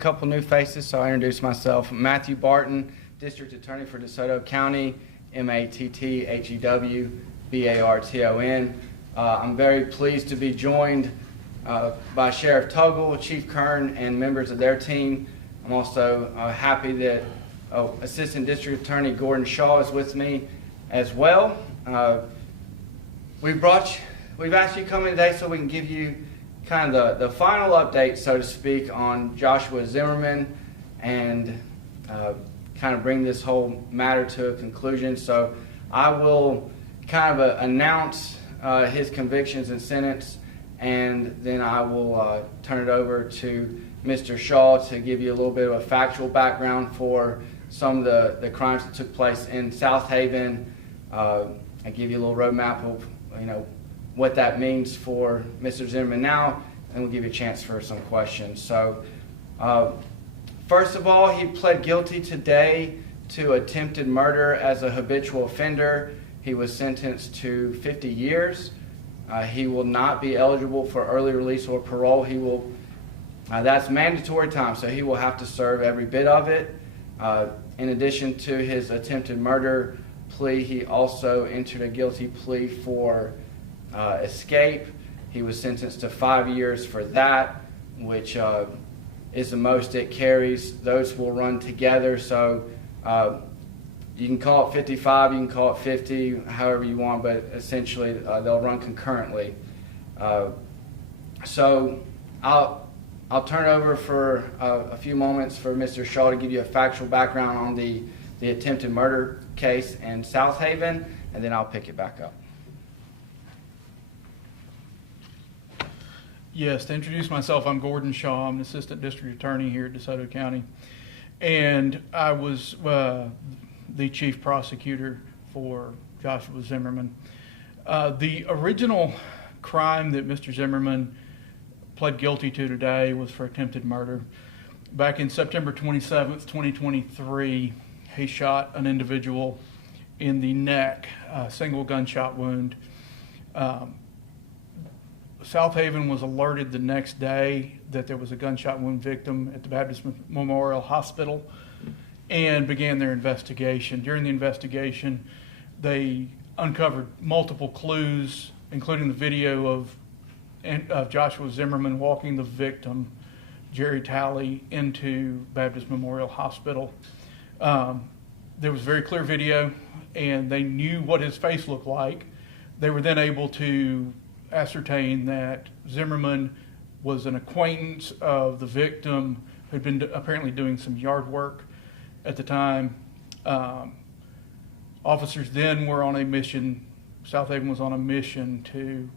Couple new faces, so I introduce myself. Matthew Barton, District Attorney for DeSoto County, M-A-T-T-H-E-W-B-A-R-T-O-N. I'm very pleased to be joined by Sheriff Tuggle, Chief Kern, and members of their team. I'm also happy that Assistant District Attorney Gordon Shaw is with me as well. We've asked you to come in today so we can give you kind of the final update, so to speak, on Joshua Zimmerman and kind of bring this whole matter to a conclusion. So I will kind of announce his convictions and sentence, and then I will turn it over to Mr. Shaw to give you a little bit of a factual background for some of the crimes that took place in Southaven. I give you a little roadmap of what that means for Mr. Zimmerman now, and we'll give you a chance for some questions. So, first of all, he pled guilty today to attempted murder as a habitual offender. He was sentenced to 50 years. He will not be eligible for early release or parole. He will. That's mandatory time, so he will have to serve every bit of it. In addition to his attempted murder plea, he also entered a guilty plea for escape. He was sentenced to 5 years for that, which is the most it carries. Those will run together, so you can call it 55, you can call it 50, however you want, but essentially they'll run concurrently. So I'll turn over for a few moments for Mr. Shaw to give you a factual background on the attempted murder case in Southaven, and then I'll pick it back up. Yes, to introduce myself, I'm Gordon Shaw. I'm an Assistant District Attorney here at DeSoto County, and I was the Chief Prosecutor for Joshua Zimmerman. The original crime that Mr. Zimmerman pled guilty to today was for attempted murder. Back in September 27th, 2023, he shot an individual in the neck, a single gunshot wound. Southaven was alerted the next day that there was a gunshot wound victim at the Baptist Memorial Hospital and began their investigation. During the investigation, they uncovered multiple clues, including the video of Joshua Zimmerman walking the victim, Jerry Talley, into Baptist Memorial Hospital. There was very clear video, and they knew what his face looked like. They were then able to ascertain that Zimmerman was an acquaintance of the victim who'd been apparently doing some yard work at the time. Officers then were on a mission, Southaven was on a mission to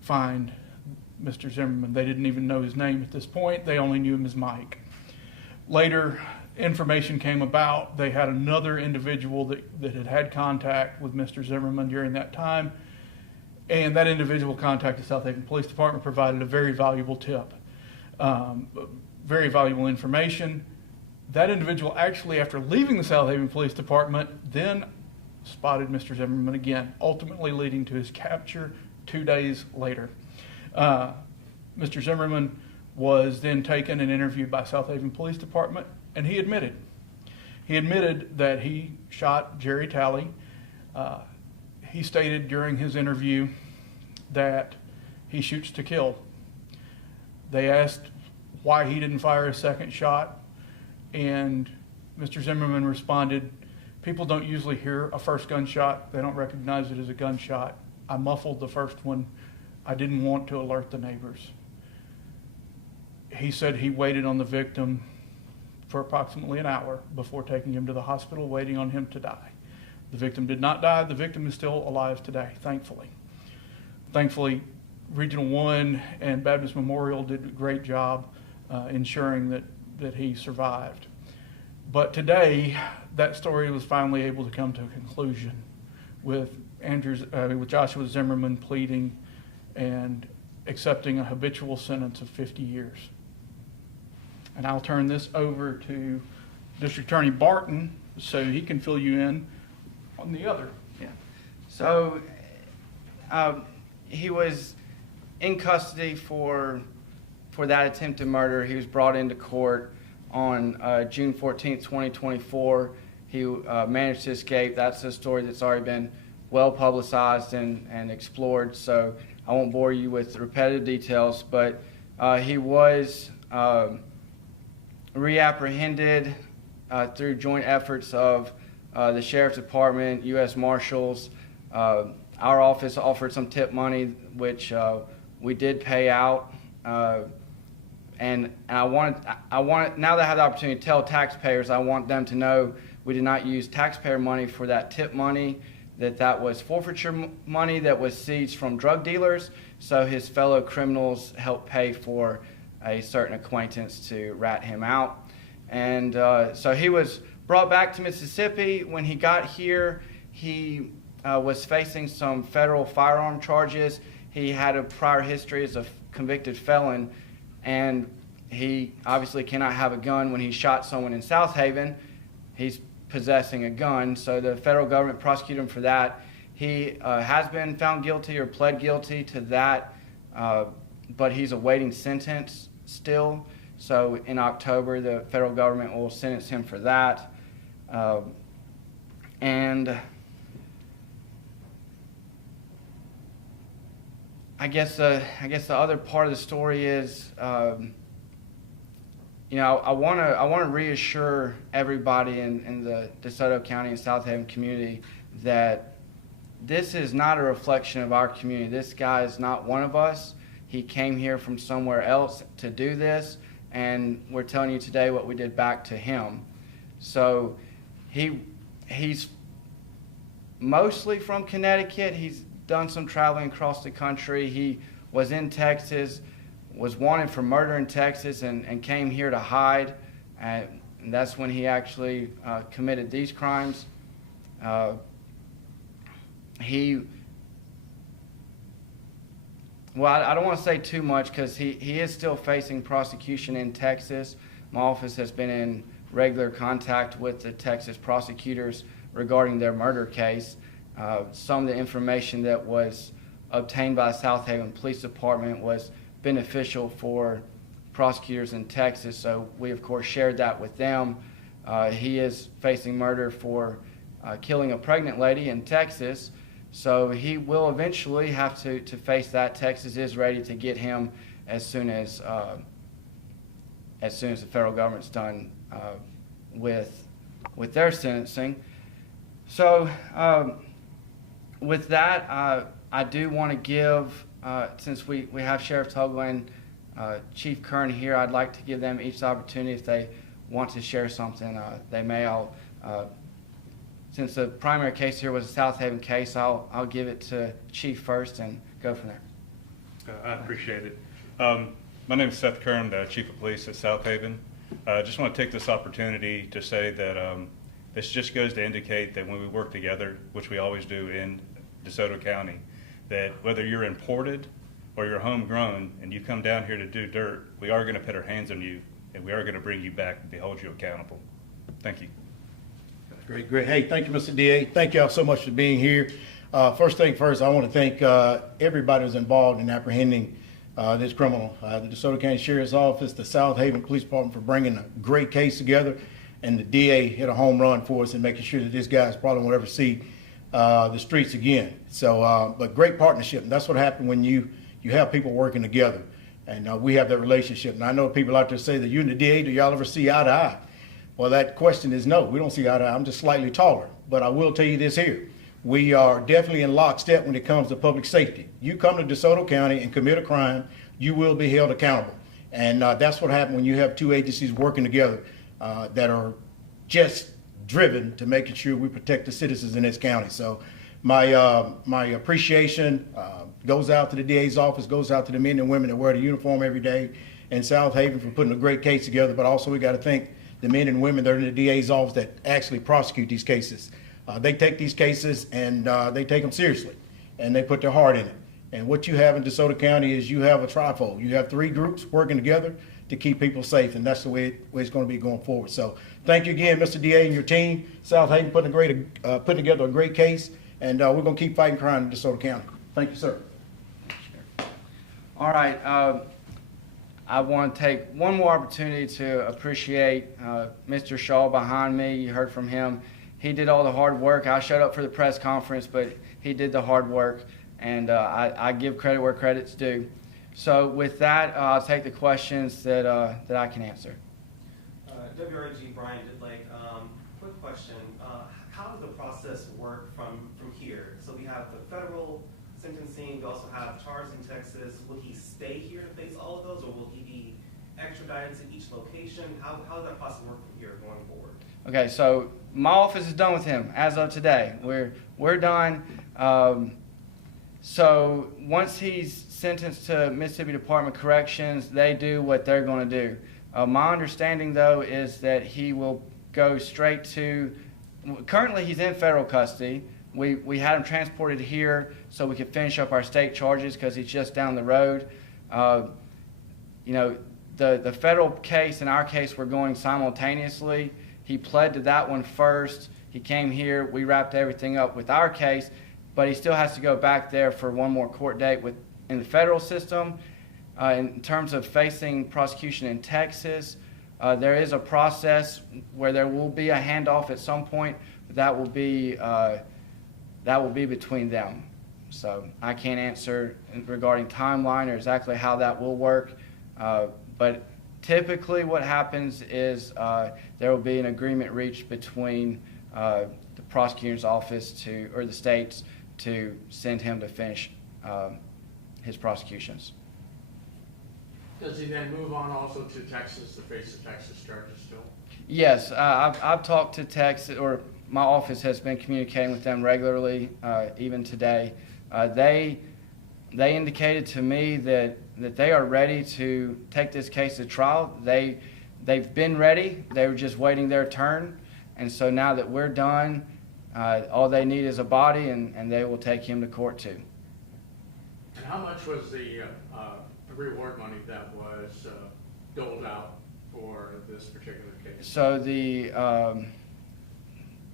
find Mr. Zimmerman. They didn't even know his name at this point. They only knew him as Mike. Later, information came about. They had another individual that had contact with Mr. Zimmerman during that time, and that individual contacted the Southaven Police Department, provided a very valuable tip, very valuable information. That individual actually, after leaving the Southaven Police Department, then spotted Mr. Zimmerman again, ultimately leading to his capture 2 days later. Mr. Zimmerman was then taken and interviewed by Southaven Police Department, and he admitted that he shot Jerry Talley. He stated during his interview that he shoots to kill. They asked why he didn't fire a second shot, and Mr. Zimmerman responded, "People don't usually hear a first gunshot. They don't recognize it as a gunshot. I muffled the first one. I didn't want to alert the neighbors." He said he waited on the victim for approximately an hour before taking him to the hospital, waiting on him to die. The victim did not die. The victim is still alive today, thankfully. Thankfully, Regional 1 and Baptist Memorial did a great job ensuring that he survived. But today, that story was finally able to come to a conclusion with Joshua Zimmerman pleading and accepting a habitual sentence of 50 years. And I'll turn this over to District Attorney Barton so he can fill you in on the other. Yeah. So he was in custody for that attempted murder. He was brought into court. on June 14th, 2024. He managed to escape. That's a story that's already been well publicized and explored, so I won't bore you with repetitive details, but he was reapprehended through joint efforts of the Sheriff's Department, U.S. Marshals. Our office offered some tip money, which we did pay out. And I want now that I have the opportunity to tell taxpayers, I want them to know we did not use taxpayer money for that tip money, that was forfeiture money that was seized from drug dealers, so his fellow criminals helped pay for a certain acquaintance to rat him out. And so he was brought back to Mississippi. When he got here, he was facing some federal firearm charges. He had a prior history as a convicted felon, and he obviously cannot have a gun when he shot someone in Southaven. He's possessing a gun, so the federal government prosecuted him for that. He has been found guilty or pled guilty to that, but he's awaiting sentence still. So in October, the federal government will sentence him for that. And I guess the other part of the story is, you know, I want to reassure everybody in the DeSoto County and Southaven community that this is not a reflection of our community. This guy is not one of us. He came here from somewhere else to do this, and we're telling you today what we did back to him. So he's mostly from Connecticut. He's done some traveling across the country. He was in Texas, was wanted for murder in Texas, and came here to hide. And that's when he actually committed these crimes. Well, I don't want to say too much because he is still facing prosecution in Texas. My office has been in regular contact with the Texas prosecutors regarding their murder case. Some of the information that was obtained by the Southaven Police Department was beneficial for prosecutors in Texas, so we of course shared that with them. He is facing murder for killing a pregnant lady in Texas, so he will eventually have to face that. Texas is ready to get him as soon as the federal government's done with their sentencing. So with that, I do want to give, since we have Sheriff Tuggle and Chief Kern here, I'd like to give them each the opportunity if they want to share something. They may. Since the primary case here was a Southaven case, I'll give it to Chief first and go from there. I appreciate it. My name is Seth Kern, Chief of Police at Southaven. I just want to take this opportunity to say that this just goes to indicate that when we work together, which we always do in DeSoto County, that whether you're imported or you're homegrown and you come down here to do dirt, we are going to put our hands on you and we are going to bring you back and hold you accountable. Thank you. Great, great. Hey, thank you, Mr. DA. Thank y'all so much for being here. First thing first, I want to thank everybody who's involved in apprehending this criminal. The DeSoto County Sheriff's Office, the Southaven Police Department for bringing a great case together, and the DA hit a home run for us in making sure that this guy's probably won't ever see the streets again. So, but great partnership, and that's what happened when you have people working together, and we have that relationship. And I know people out there say that you and the DA, do y'all ever see eye to eye? Well, that question is no, we don't see eye to eye. I'm just slightly taller, but I will tell you this here. We are definitely in lockstep when it comes to public safety. You come to DeSoto County and commit a crime, you will be held accountable. And that's what happened when you have two agencies working together that are just driven to making sure we protect the citizens in this county. So my appreciation goes out to the DA's office, goes out to the men and women that wear the uniform every day in Southaven for putting a great case together, but also we got to thank the men and women that are in the DA's office that actually prosecute these cases. They take these cases and they take them seriously, and they put their heart in it. And what you have in DeSoto County is you have a trifold. You have three groups working together to keep people safe, and that's the way it's going to be going forward. So thank you again, Mr. DA and your team. Southaven putting together a great case, and we're going to keep fighting crime in DeSoto County. Thank you, sir. All right. I want to take one more opportunity to appreciate Mr. Shaw behind me. You heard from him. He did all the hard work. I showed up for the press conference, but he did the hard work, and I give credit where credit's due. So with that, I'll take the questions that I can answer. WRG Brian did quick question. How does the process work from here? So we have the federal sentencing, we also have charges in Texas. Will he stay here to face all of those, or will he be extradited to each location? How does that process work from here going forward? Okay, so my office is done with him as of today. We're done. So once he's sentenced to Mississippi Department of Corrections, they do what they're going to do. My understanding, though, is that he will go straight to. Currently, he's in federal custody. We had him transported here so we could finish up our state charges because he's just down the road. You know, the federal case and our case were going simultaneously. He pled to that one first. He came here. We wrapped everything up with our case, but he still has to go back there for one more court date in the federal system. In terms of facing prosecution in Texas, there is a process where there will be a handoff at some point, but that will be between them. So I can't answer regarding timeline or exactly how that will work, but typically what happens is there will be an agreement reached between the prosecutor's office or the states to send him to finish his prosecutions. Does he then move on also to Texas to face the Texas charges still? Yes, I've talked to Texas, or my office has been communicating with them regularly, even today. They indicated to me that they are ready to take this case to trial. They've been ready. They were just waiting their turn. And so now that we're done, all they need is a body, and they will take him to court too. And how much was the reward money that was doled out for this particular case? So the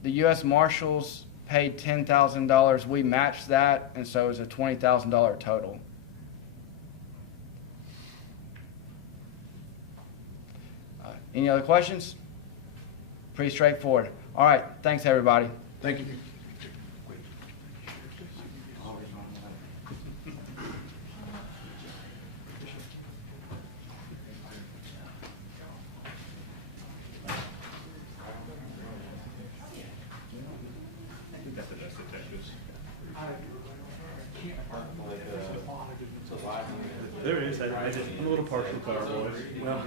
U.S. Marshals paid $10,000. We matched that, and so it was a $20,000 total. Any other questions? Pretty straightforward. All right. Thanks, everybody. Thank you. There is. I'm a little partial to our boys. Well,